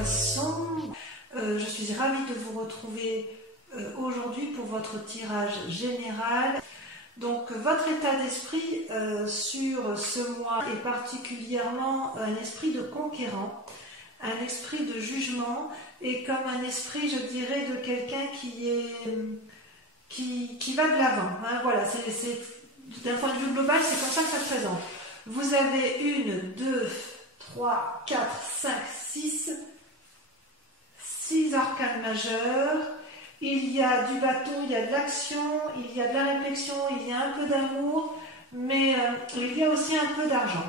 Poissons, je suis ravie de vous retrouver aujourd'hui pour votre tirage général. Donc votre état d'esprit sur ce mois est particulièrement un esprit de conquérant, un esprit de jugement et comme un esprit, je dirais, de quelqu'un qui va de l'avant. Hein, voilà, d'un point de vue global, c'est comme ça que ça se présente. Vous avez 1, 2, 3, 4, 5, 6 arcanes majeures. Il y a du bâton, il y a de l'action, il y a de la réflexion, il y a un peu d'amour, mais il y a aussi un peu d'argent.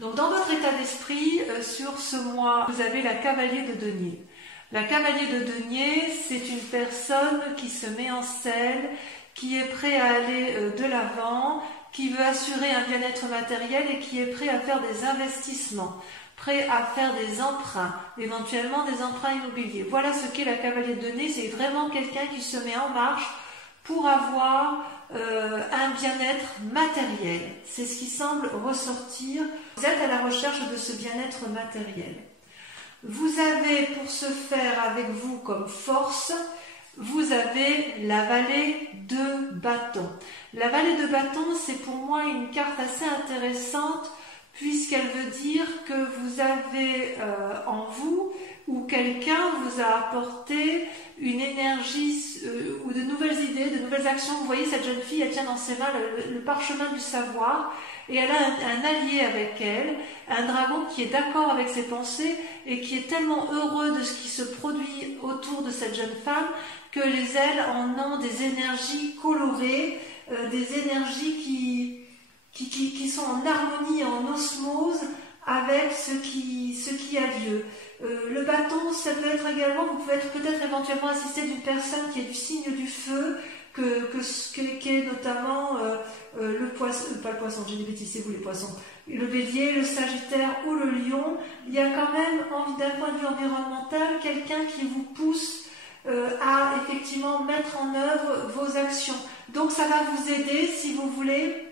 Donc dans votre état d'esprit, sur ce mois, vous avez la cavalier de denier. La cavalier de denier, c'est une personne qui se met en selle, qui est prêt à aller de l'avant, qui veut assurer un bien-être matériel et qui est prêt à faire des investissements, prêt à faire des emprunts, éventuellement des emprunts immobiliers. Voilà ce qu'est la cavalier de denier, c'est vraiment quelqu'un qui se met en marche pour avoir un bien-être matériel. C'est ce qui semble ressortir. Vous êtes à la recherche de ce bien-être matériel. Vous avez pour ce faire avec vous comme force, vous avez la vallée de bâton. La vallée de bâton, c'est pour moi une carte assez intéressante puisqu'elle veut dire que vous avez en vous ou quelqu'un vous a apporté une énergie ou de nouvelles idées, de nouvelles actions. Vous voyez, cette jeune fille, elle tient dans ses mains le parchemin du savoir et elle a un allié avec elle, un dragon qui est d'accord avec ses pensées et qui est tellement heureux de ce qui se produit autour de cette jeune femme que les ailes en ont des énergies colorées, des énergies qui sont en harmonie, en osmose avec ce qui a lieu. Le bâton, ça peut être également, vous pouvez être peut-être éventuellement assisté d'une personne qui est du signe du feu, qui est notamment le poisson, pas le poisson, j'ai des bêtises, c'est vous les poissons, le bélier, le sagittaire ou le lion. Il y a quand même, d'un point de vue environnemental, quelqu'un qui vous pousse à effectivement mettre en œuvre vos actions. Donc ça va vous aider, si vous voulez,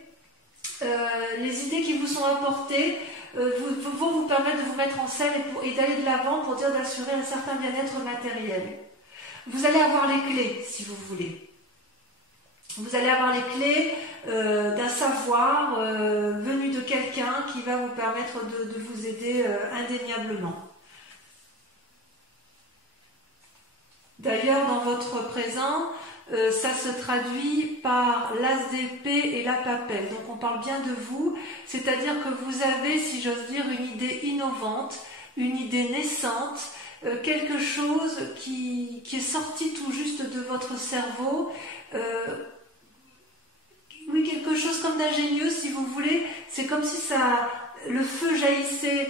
les idées qui vous sont apportées vont vous permettre de vous mettre en selle et d'aller de l'avant pour dire d'assurer un certain bien-être matériel. Vous allez avoir les clés, si vous voulez. Vous allez avoir les clés d'un savoir venu de quelqu'un qui va vous permettre de vous aider indéniablement. D'ailleurs, dans votre présent, ça se traduit par l'as d'épée et la papelle. Donc on parle bien de vous, c'est-à-dire que vous avez, si j'ose dire, une idée innovante, une idée naissante, quelque chose qui est sorti tout juste de votre cerveau. Oui, quelque chose comme d'ingénieux, si vous voulez. C'est comme si le feu jaillissait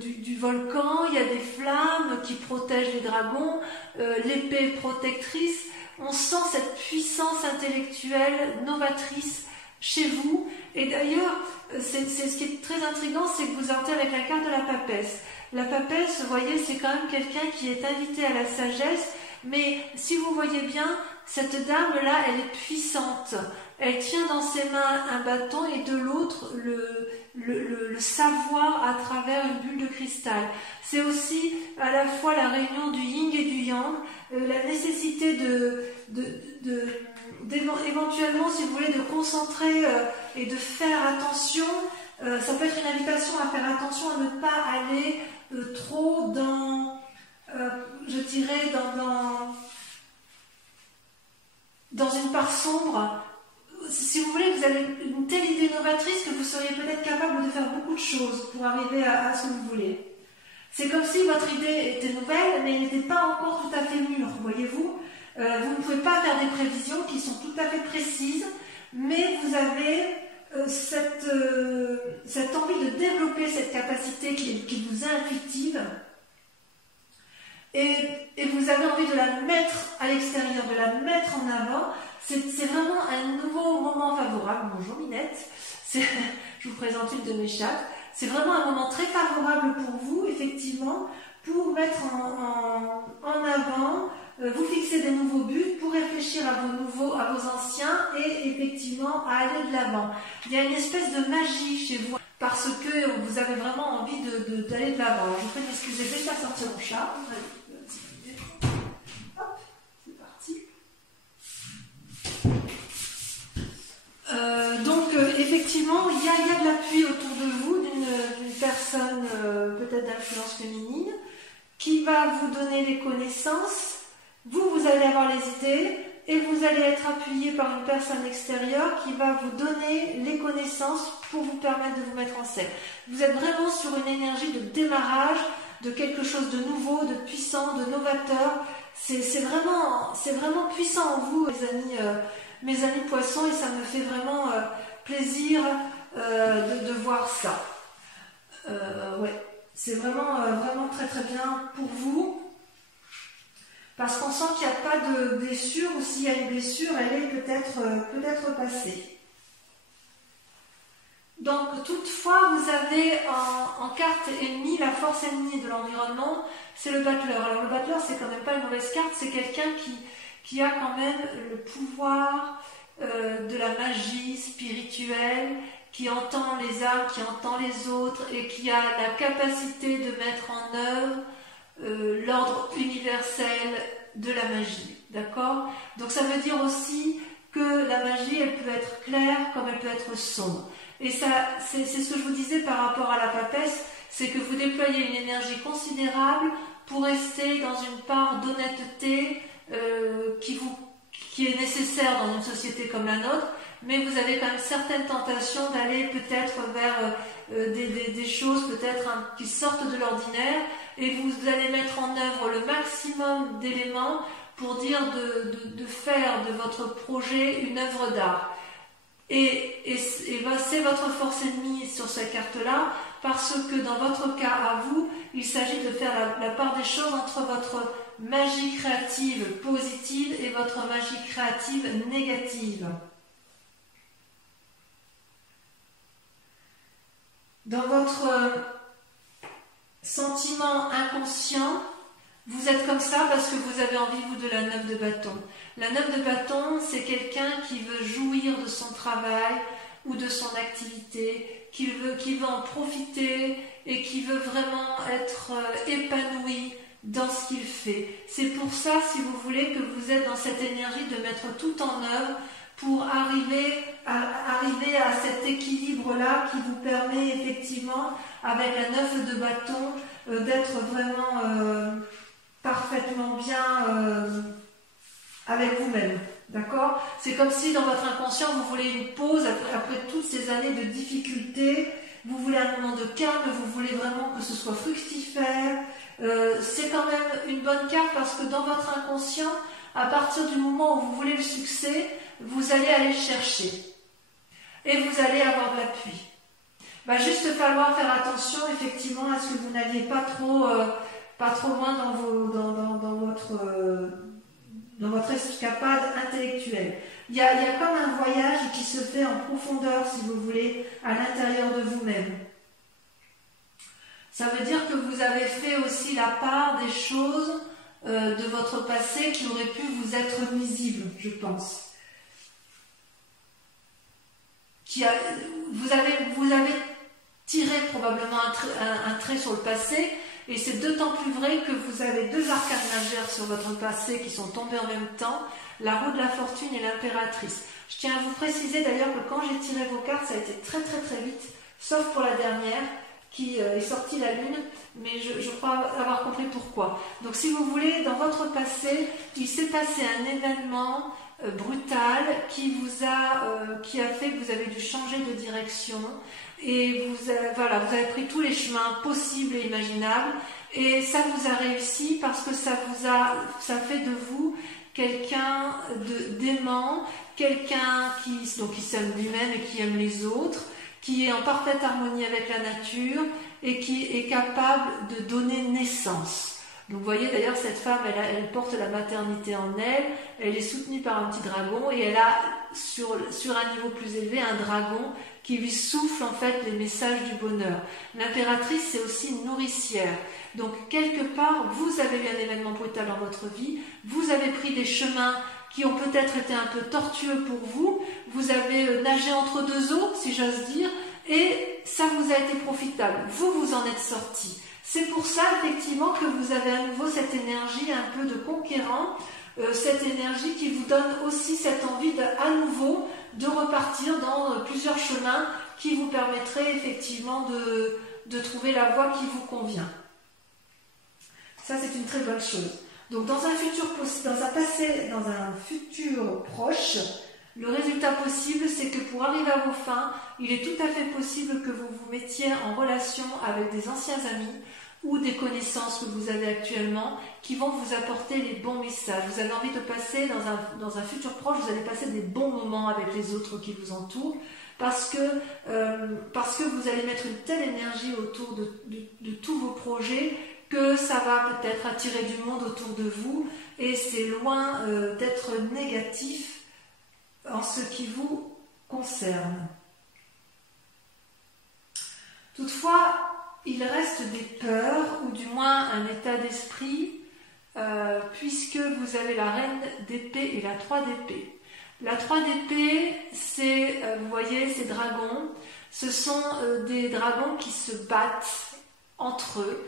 du volcan, il y a des flammes qui protègent les dragons, l'épée protectrice. On sent cette puissance intellectuelle novatrice chez vous. Et d'ailleurs, c'est ce qui est très intriguant, c'est que vous entrez avec la carte de la papesse. La papesse, vous voyez, c'est quand même quelqu'un qui est invité à la sagesse, mais si vous voyez bien, cette dame-là, elle est puissante. Elle tient dans ses mains un bâton et de l'autre le savoir à travers une bulle de cristal. C'est aussi à la fois la réunion du yin et du yang, la nécessité éventuellement, si vous voulez, de concentrer et de faire attention. Ça peut être une invitation à faire attention à ne pas aller trop dans, je dirais, dans une part sombre. Si vous voulez, vous avez une telle idée novatrice que vous seriez peut-être capable de faire beaucoup de choses pour arriver à ce que vous voulez. C'est comme si votre idée était nouvelle, mais elle n'était pas encore tout à fait mûre, voyez-vous. Vous ne pouvez pas faire des prévisions qui sont tout à fait précises, mais vous avez cette envie de développer cette capacité qui vous est intuitive, et vous avez envie de la mettre à l'extérieur, de la mettre en avant. C'est vraiment un nouveau moment favorable. Bonjour Minette, je vous présente une de mes chattes. C'est vraiment un moment très favorable pour vous, effectivement, pour mettre en avant, vous fixer des nouveaux buts, pour réfléchir à vos anciens et effectivement à aller de l'avant. Il y a une espèce de magie chez vous parce que vous avez vraiment envie d'aller de l'avant. Je vous prie de m'excuser, je vais faire sortir mon chat. Hop, c'est parti. Effectivement, il y a de l'appui autour de vous d'une personne peut-être d'influence féminine qui va vous donner les connaissances. Vous allez avoir les idées et vous allez être appuyé par une personne extérieure qui va vous donner les connaissances pour vous permettre de vous mettre en scène. Vous êtes vraiment sur une énergie de démarrage, de quelque chose de nouveau, de puissant, de novateur. C'est vraiment puissant en vous, mes amis poissons, et ça me fait vraiment plaisir de voir ça. Ouais, c'est vraiment très très bien pour vous. Parce qu'on sent qu'il n'y a pas de blessure, ou s'il y a une blessure, elle est peut-être passée. Donc, toutefois, vous avez en carte ennemie, la force ennemie de l'environnement, c'est le battleur. Alors, le battleur, c'est quand même pas une mauvaise carte, c'est quelqu'un qui a quand même le pouvoir de la magie spirituelle, qui entend les âmes, qui entend les autres, et qui a la capacité de mettre en œuvre l'ordre universel de la magie, d'accord? Donc ça veut dire aussi que la magie, elle peut être claire comme elle peut être sombre. Et ça, c'est ce que je vous disais par rapport à la papesse, c'est que vous déployez une énergie considérable pour rester dans une part d'honnêteté qui est nécessaire dans une société comme la nôtre, mais vous avez quand même certaines tentations d'aller peut-être vers des choses peut-être qui sortent de l'ordinaire, et vous allez mettre en œuvre le maximum d'éléments pour dire de faire de votre projet une œuvre d'art. Et c'est votre force ennemie sur cette carte-là, parce que dans votre cas à vous, il s'agit de faire la part des choses entre votre magie créative positive et votre magie créative négative. Dans votre sentiment inconscient, vous êtes comme ça parce que vous avez envie, vous, de la 9 de bâton. La 9 de bâton, c'est quelqu'un qui veut jouir de son travail ou de son activité, qui veut en profiter et qui veut vraiment être épanoui dans ce qu'il fait. C'est pour ça, si vous voulez, que vous êtes dans cette énergie de mettre tout en œuvre pour arriver à cet équilibre-là qui vous permet effectivement, avec la 9 de bâton, d'être vraiment parfaitement bien avec vous-même. D'accord? C'est comme si dans votre inconscient, vous voulez une pause après toutes ces années de difficultés, vous voulez un moment de calme, vous voulez vraiment que ce soit fructifère. C'est quand même une bonne carte parce que dans votre inconscient, à partir du moment où vous voulez le succès, vous allez aller le chercher. Et vous allez avoir de l'appui. Il va juste falloir faire attention effectivement à ce que vous n'alliez pas trop loin dans votre escapade intellectuelle. Il y a comme un voyage qui se fait en profondeur, si vous voulez, à l'intérieur de vous-même. Ça veut dire que vous avez fait aussi la part des choses de votre passé qui auraient pu vous être nuisibles, je pense. Vous avez tiré probablement un trait sur le passé, et c'est d'autant plus vrai que vous avez deux arcanes majeures sur votre passé qui sont tombés en même temps, la roue de la fortune et l'impératrice. Je tiens à vous préciser d'ailleurs que quand j'ai tiré vos cartes, ça a été très très très vite, sauf pour la dernière qui est sortie la lune, mais je crois avoir compris pourquoi. Donc si vous voulez, dans votre passé, il s'est passé un événement brutal qui a fait que vous avez dû changer de direction, et vous avez pris tous les chemins possibles et imaginables, et ça vous a réussi parce que ça fait de vous quelqu'un d'aimant, quelqu'un qui s'aime lui-même et qui aime les autres, qui est en parfaite harmonie avec la nature et qui est capable de donner naissance. Donc vous voyez d'ailleurs cette femme, elle porte la maternité en elle est soutenue par un petit dragon, et elle a sur un niveau plus élevé un dragon qui lui souffle en fait les messages du bonheur. L'impératrice, c'est aussi une nourricière. Donc quelque part, vous avez eu un événement brutal dans votre vie, vous avez pris des chemins qui ont peut-être été un peu tortueux pour vous, vous avez nagé entre deux eaux, si j'ose dire, et ça vous a été profitable, vous en êtes sorti. C'est pour ça effectivement que vous avez à nouveau cette énergie un peu de conquérant, cette énergie qui vous donne aussi cette envie à nouveau de repartir dans plusieurs chemins qui vous permettraient effectivement de trouver la voie qui vous convient. Ça, c'est une très bonne chose. Donc, dans un futur proche, le résultat possible, c'est que pour arriver à vos fins, il est tout à fait possible que vous vous mettiez en relation avec des anciens amis ou des connaissances que vous avez actuellement qui vont vous apporter les bons messages. Vous avez envie de passer dans un futur proche, vous allez passer des bons moments avec les autres qui vous entourent parce que vous allez mettre une telle énergie autour de tous vos projets que ça va peut-être attirer du monde autour de vous et c'est loin d'être négatif en ce qui vous concerne. Toutefois, il reste des peurs, ou du moins un état d'esprit, puisque vous avez la reine d'épée et la 3 d'épée. La 3 d'épée, c'est, vous voyez, ces dragons, ce sont des dragons qui se battent entre eux,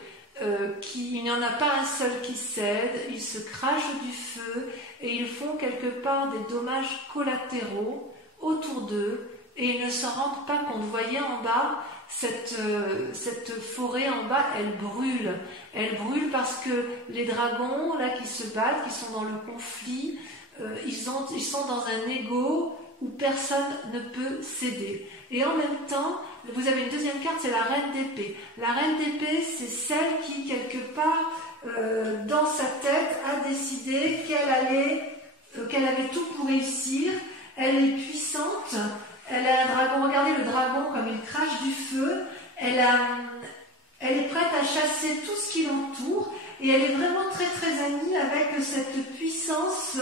il n'y en a pas un seul qui cède, ils se crachent du feu et ils font quelque part des dommages collatéraux autour d'eux et ils ne s'en rendent pas compte. Vous voyez en bas, cette forêt en bas, elle brûle. Elle brûle parce que les dragons là qui se battent, qui sont dans le conflit, ils sont dans un ego où personne ne peut céder. Et en même temps, vous avez une deuxième carte, c'est la reine d'épée. La reine d'épée, c'est celle qui, quelque part, dans sa tête, a décidé qu'elle avait tout pour réussir. Elle est puissante. Elle a un dragon. Regardez le dragon comme il crache du feu. Elle est prête à chasser tout ce qui l'entoure. Et elle est vraiment très très amie avec cette puissance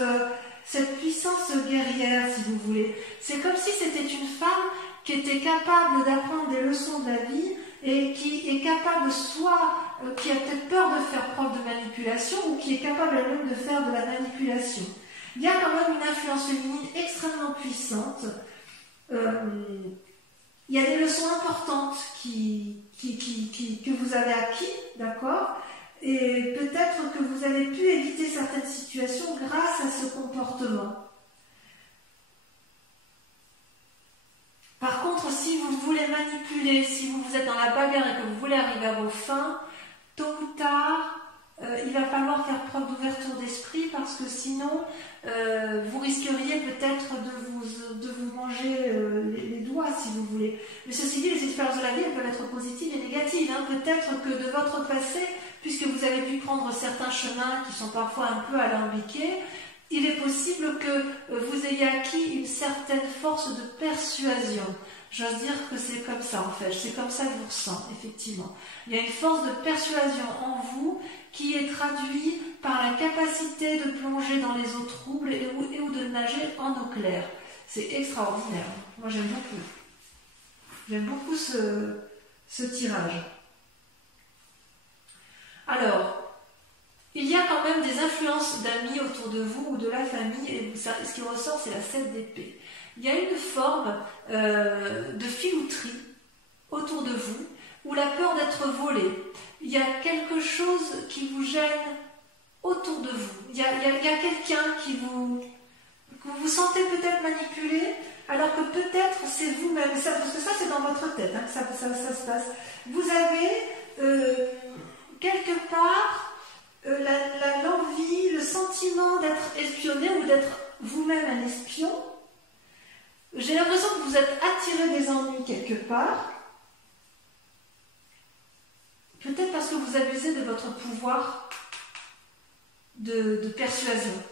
guerrière, si vous voulez. C'est comme si c'était une femme qui était capable d'apprendre des leçons de la vie et qui est capable qui a peut-être peur de faire preuve de manipulation ou qui est capable elle-même de faire de la manipulation. Il y a quand même une influence féminine extrêmement puissante. Il y a des leçons importantes que vous avez acquis, d'accord ? Et peut-être que vous avez pu éviter certaines situations grâce à ce comportement. Par contre, si vous voulez manipuler, si vous êtes dans la bagarre et que vous voulez arriver à vos fins, tôt ou tard, il va falloir faire preuve d'ouverture d'esprit parce que sinon, vous risqueriez peut-être de vous manger les doigts, si vous voulez. Mais ceci dit, les expériences de la vie, elles peuvent être positives et négatives. Hein. Peut-être que de votre passé, puisque vous avez pu prendre certains chemins qui sont parfois un peu alambiqués, il est possible que vous ayez acquis une certaine force de persuasion. J'ose dire que c'est comme ça en fait, c'est comme ça que je vous ressens, effectivement. Il y a une force de persuasion en vous qui est traduite par la capacité de plonger dans les eaux troubles et ou de nager en eau claire. C'est extraordinaire. Moi j'aime beaucoup. J'aime beaucoup ce tirage. Alors, il y a quand même des influences d'amis autour de vous ou de la famille, et ce qui ressort, c'est la 7 d'épée. Il y a une forme de filouterie autour de vous, ou la peur d'être volé. Il y a quelque chose qui vous gêne autour de vous. Il y a quelqu'un que vous sentez peut-être manipulé, alors que peut-être c'est vous-même, parce que ça c'est dans votre tête, hein, ça se passe. Vous avez quelque part l'envie, le sentiment d'être espionné ou d'être vous-même un espion. J'ai l'impression que vous êtes attiré des ennuis quelque part. Peut-être parce que vous abusez de votre pouvoir de persuasion.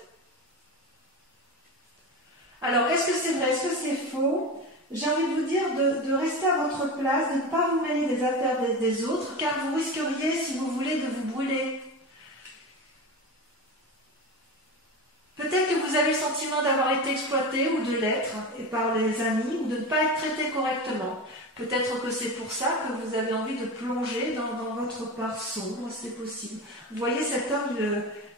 Alors, est-ce que c'est vrai, est-ce que c'est faux? J'ai envie de vous dire de rester à votre place, de ne pas vous mêler des affaires des autres, car vous risqueriez, si vous voulez, de vous brûler. Peut-être que vous avez le sentiment d'avoir été exploité ou de l'être par les amis ou de ne pas être traité correctement. Peut-être que c'est pour ça que vous avez envie de plonger dans votre part sombre, c'est possible. Vous voyez, cet homme,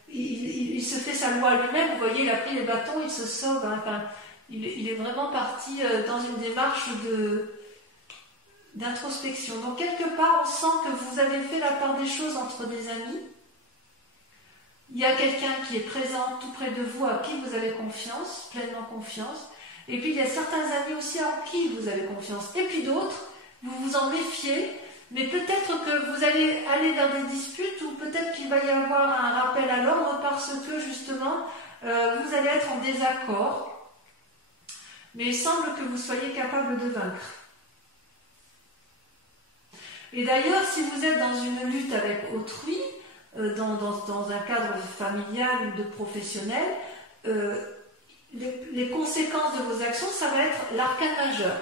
il se fait sa loi lui-même, vous voyez, il a pris les bâtons, il se sauve. Hein, enfin, il est vraiment parti dans une démarche d'introspection. Donc quelque part, on sent que vous avez fait la part des choses entre des amis. Il y a quelqu'un qui est présent tout près de vous, à qui vous avez confiance, pleinement confiance. Et puis il y a certains amis aussi en qui vous avez confiance. Et puis d'autres, vous vous en méfiez, mais peut-être que vous allez aller vers des disputes ou peut-être qu'il va y avoir un rappel à l'ordre parce que justement, vous allez être en désaccord. Mais il semble que vous soyez capable de vaincre. Et d'ailleurs, si vous êtes dans une lutte avec autrui, dans un cadre familial ou de professionnel, les conséquences de vos actions, ça va être l'arcane majeur.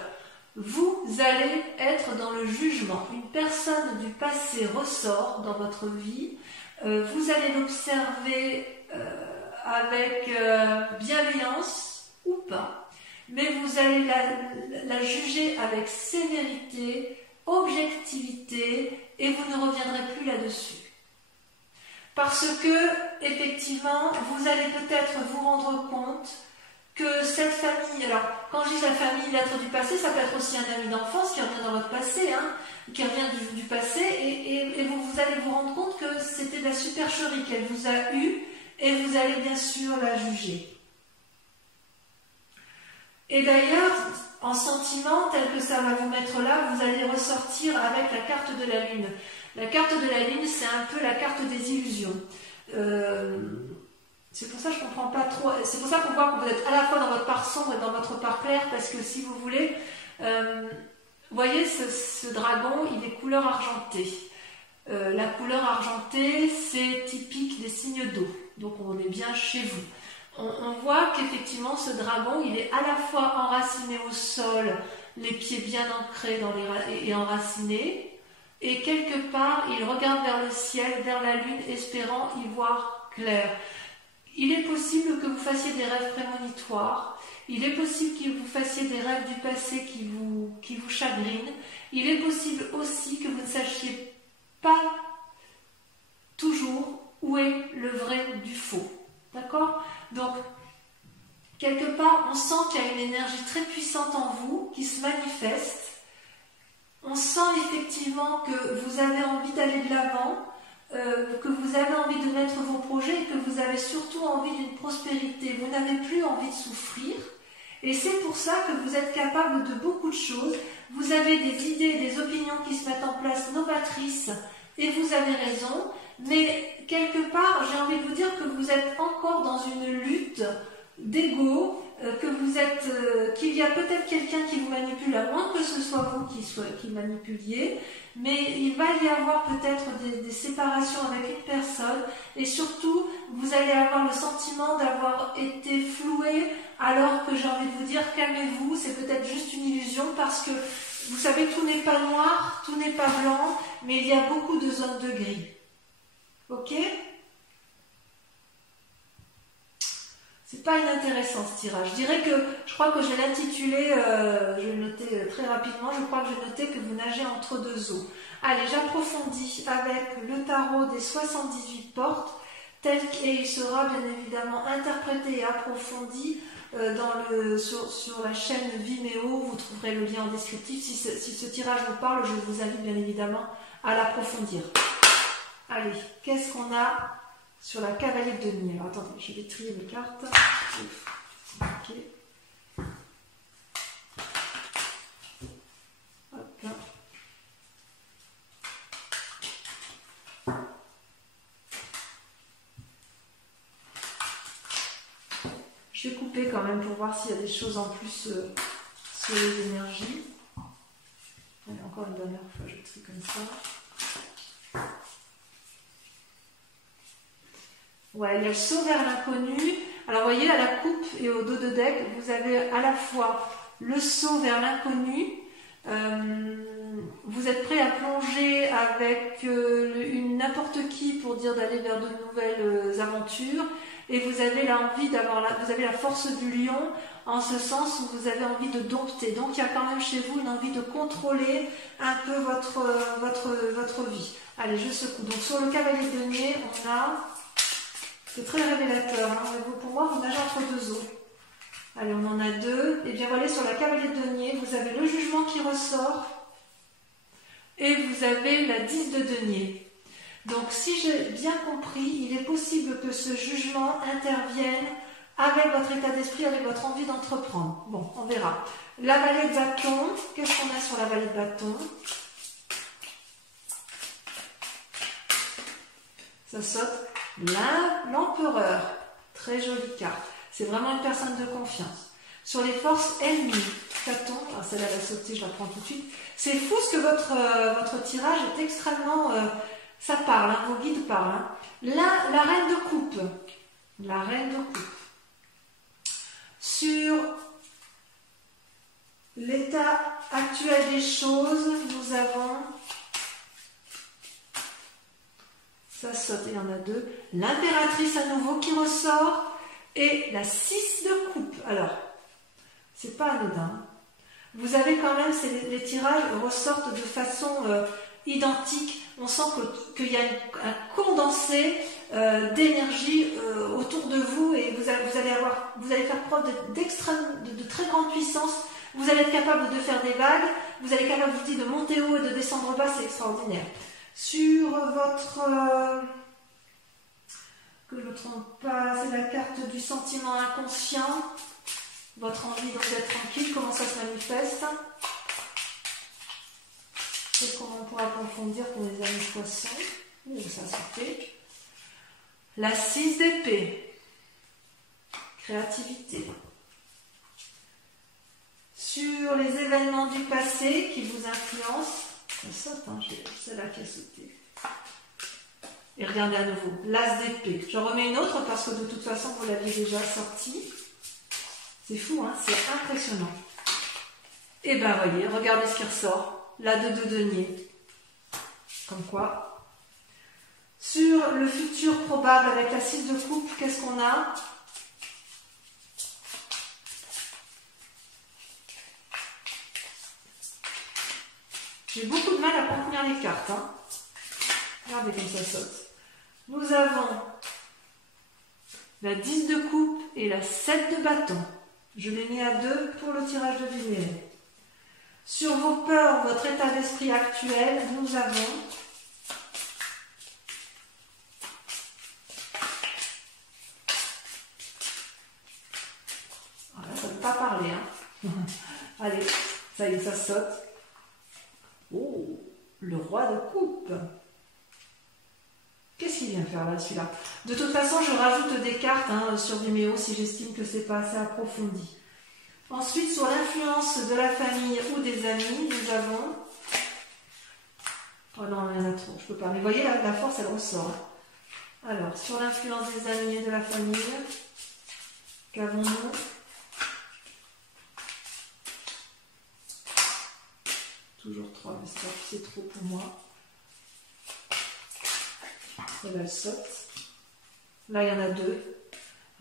Vous allez être dans le jugement. Une personne du passé ressort dans votre vie. Vous allez l'observer avec bienveillance ou pas, mais vous allez la juger avec sévérité, objectivité, et vous ne reviendrez plus là-dessus. Parce que, effectivement, vous allez peut-être vous rendre compte que cette famille, alors quand je dis la famille, l'être du passé, ça peut être aussi un ami d'enfance qui revient dans votre passé, qui revient du passé, et vous allez vous rendre compte que c'était de la supercherie qu'elle vous a eue, et vous allez bien sûr la juger. Et d'ailleurs, en sentiment tel que ça va vous mettre là, vous allez ressortir avec la carte de la Lune. La carte de la Lune, c'est un peu la carte des illusions. C'est pour ça que je ne comprends pas trop. C'est pour ça qu'on voit que vous êtes à la fois dans votre part sombre et dans votre part claire, parce que si vous voulez, vous voyez ce dragon, il est couleur argentée. La couleur argentée, c'est typique des signes d'eau. Donc on est bien chez vous. On voit qu'effectivement ce dragon, il est à la fois enraciné au sol, les pieds bien ancrés et enracinés, et quelque part, il regarde vers le ciel, vers la lune, espérant y voir clair. Il est possible que vous fassiez des rêves prémonitoires, il est possible que vous fassiez des rêves du passé qui vous chagrinent, il est possible aussi que vous ne sachiez pas toujours où est le vrai du faux. D'accord ? Donc, quelque part, on sent qu'il y a une énergie très puissante en vous qui se manifeste. On sent effectivement que vous avez envie d'aller de l'avant, que vous avez envie de mettre vos projets et que vous avez surtout envie d'une prospérité. Vous n'avez plus envie de souffrir. Et c'est pour ça que vous êtes capable de beaucoup de choses. Vous avez des idées, des opinions qui se mettent en place novatrices et vous avez raison. Mais quelque part, j'ai envie de vous dire que vous êtes encore dans une lutte d'ego, qu'il y a peut-être quelqu'un qui vous manipule, à moins que ce soit vous qui manipuliez, mais il va y avoir peut-être des séparations avec une personne, et surtout, vous allez avoir le sentiment d'avoir été floué, alors que j'ai envie de vous dire, calmez-vous, c'est peut-être juste une illusion, parce que, vous savez, tout n'est pas noir, tout n'est pas blanc, mais il y a beaucoup de zones de gris. Ok ? C'est pas inintéressant ce tirage. Je dirais que, je crois que je vais l'intituler, je vais le noter très rapidement, je crois que je vais noter que vous nagez entre deux eaux. Allez, j'approfondis avec le tarot des 78 portes, tel qu'il sera bien évidemment interprété et approfondi sur la chaîne Vimeo. Vous trouverez le lien en descriptif. Si ce tirage vous parle, je vous invite bien évidemment à l'approfondir. Allez, qu'est-ce qu'on a sur la cavalier de denier? Alors attendez, je vais trier mes cartes. Ok. Hop là. Je vais couper quand même pour voir s'il y a des choses en plus sur les énergies. Allez, encore une dernière fois, je trie comme ça. Ouais, il y a le saut vers l'inconnu. Alors, vous voyez, à la coupe et au dos de deck, vous avez à la fois le saut vers l'inconnu. Vous êtes prêt à plonger avec n'importe qui pour dire d'aller vers de nouvelles aventures. Et vous avez vous avez la force du lion en ce sens où vous avez envie de dompter. Donc, il y a quand même chez vous une envie de contrôler un peu votre vie. Allez, je secoue. Donc, sur le cavalier de denier, on a... C'est très révélateur, hein. Pour moi, vous nagez entre deux eaux. Allez, on en a deux. Et bien voilà, sur la cavalier de denier, vous avez le jugement qui ressort. et vous avez la 10 de denier. Donc si j'ai bien compris, il est possible que ce jugement intervienne avec votre état d'esprit, avec votre envie d'entreprendre. Bon, on verra. La vallée de bâton, qu'est-ce qu'on a sur la vallée de bâton? Ça saute l'empereur. Très jolie carte. C'est vraiment une personne de confiance. Sur les forces ennemies, bâton, alors celle-là va sauter, je la prends tout de suite. C'est fou ce que votre tirage est extrêmement... ça parle, hein, vos guides parlent. Hein. Là, la reine de coupe. La reine de coupe. Sur l'état actuel des choses, nous avons... Ça saute, il y en a deux. L'impératrice à nouveau qui ressort. Et la 6 de coupe. Alors, c'est pas anodin. Vous avez quand même, les tirages ressortent de façon identique. On sent qu'il y a un condensé d'énergie autour de vous et vous allez faire preuve de très grande puissance. Vous allez être capable de faire des vagues. Vous allez être capable de monter haut et de descendre bas. C'est extraordinaire. Sur votre... que je ne me trompe pas, c'est la carte du sentiment inconscient. Votre envie donc d'être tranquille, comment ça se manifeste? Qu'est-ce qu'on pourra approfondir pour les amis poissons? Ça se fait. La 6 d'épée. Créativité. Sur les événements du passé qui vous influencent. Ça saute, hein, c'est là qui a sauté. Et regardez à nouveau, l'as d'épée. Je remets une autre parce que de toute façon, vous l'aviez déjà sortie. C'est fou, hein, c'est impressionnant. Et ben, voyez, regardez ce qui ressort. La 2 de denier. Comme quoi. Sur le futur probable avec la 6 de coupe, qu'est-ce qu'on a? J'ai beaucoup de mal à contenir les cartes. Hein. Regardez comme ça saute. Nous avons la 10 de coupe et la 7 de bâton. Je l'ai mis à 2 pour le tirage de lumière. Sur vos peurs, votre état d'esprit actuel, nous avons voilà, ça ne peut pas parler. Hein. Allez, ça y est, ça saute. Oh, le roi de coupe. Qu'est-ce qu'il vient faire là, celui-là? De toute façon, je rajoute des cartes sur Vimeo si j'estime que c'est pas assez approfondi. Ensuite, sur l'influence de la famille ou des amis, nous avons... Oh non, il y en a trop, je peux pas. Mais vous voyez, la force, elle ressort. Hein. Alors, sur l'influence des amis et de la famille, qu'avons-nous? Toujours 3, mais c'est trop pour moi. Celle-là, elle saute. Là, il y en a 2.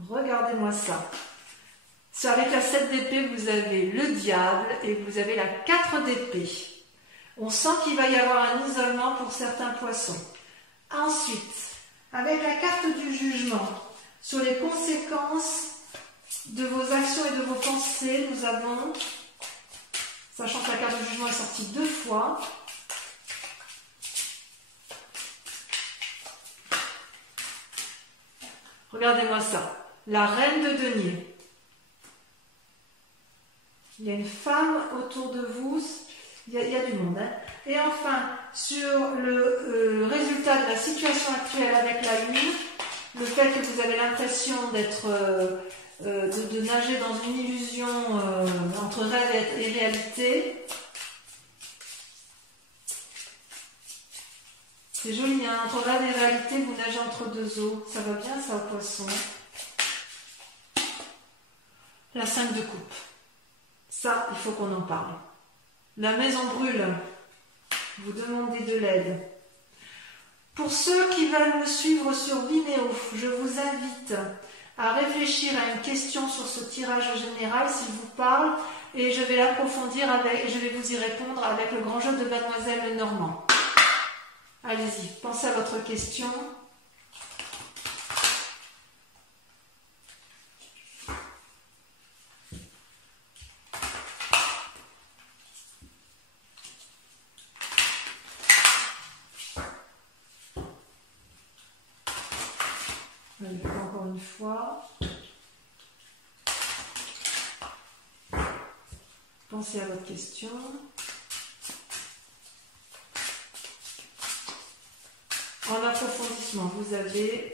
Regardez-moi ça. Avec la 7 d'épée, vous avez le diable et vous avez la 4 d'épée. On sent qu'il va y avoir un isolement pour certains poissons. Ensuite, avec la carte du jugement, sur les conséquences de vos actions et de vos pensées, nous avons, sachant que la carte du jugement est sortie 2 fois, regardez-moi ça, la reine de denier. Il y a une femme autour de vous, il y a du monde. Hein. Et enfin, sur le résultat de la situation actuelle avec la lune, le fait que vous avez l'impression d'être, de nager dans une illusion entre rêve et réalité, c'est joli, hein. Entre rêve et réalité, vous nagez entre deux eaux. Ça va bien, ça, au poisson. La 5 de coupe. Ça, il faut qu'on en parle. La maison brûle. Vous demandez de l'aide. Pour ceux qui veulent me suivre sur Vimeo, je vous invite à réfléchir à une question sur ce tirage général, s'il vous parle, et je vais l'approfondir et je vais vous y répondre avec le grand jeu de Mademoiselle Lenormand. Allez-y, pensez à votre question. une fois. Pensez à votre question. En approfondissement, vous avez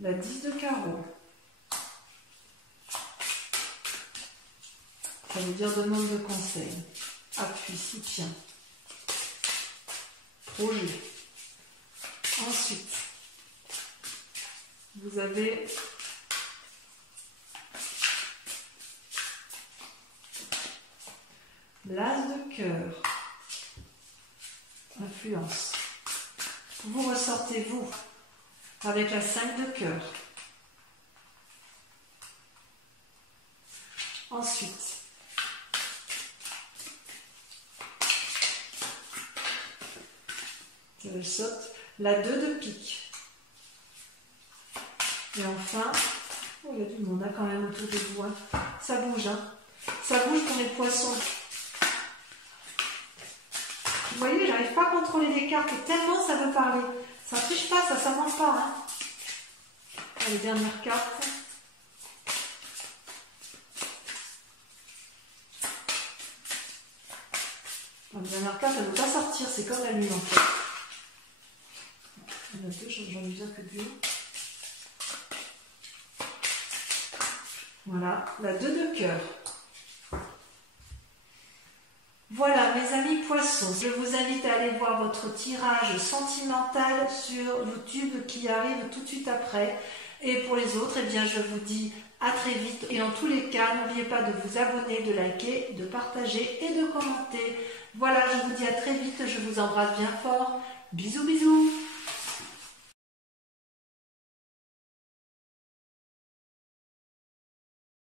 la 10 de carreau. Ça veut dire demande de conseil, appui, soutien, projet. Ensuite, vous avez l'as de cœur, influence. Vous ressortez vous avec la 5 de cœur. Ensuite, je saute la 2 de pique. Et enfin, oh, il y a du monde quand même autour de vous. Hein. Ça bouge, hein. Ça bouge pour les poissons. Vous voyez, j'arrive pas à contrôler les cartes et tellement ça veut parler. Ça ne triche pas, ça ment pas. Hein. Les dernières cartes. La dernière carte, elle ne veut pas sortir, c'est comme la lune en fait. Il y en a deux, j'en ai besoin que d'une. Voilà, la 2 de cœur. Voilà mes amis poissons, je vous invite à aller voir votre tirage sentimental sur YouTube qui arrive tout de suite après. Et pour les autres, eh bien, je vous dis à très vite. Et en tous les cas, n'oubliez pas de vous abonner, de liker, de partager et de commenter. Voilà, je vous dis à très vite, je vous embrasse bien fort. Bisous, bisous.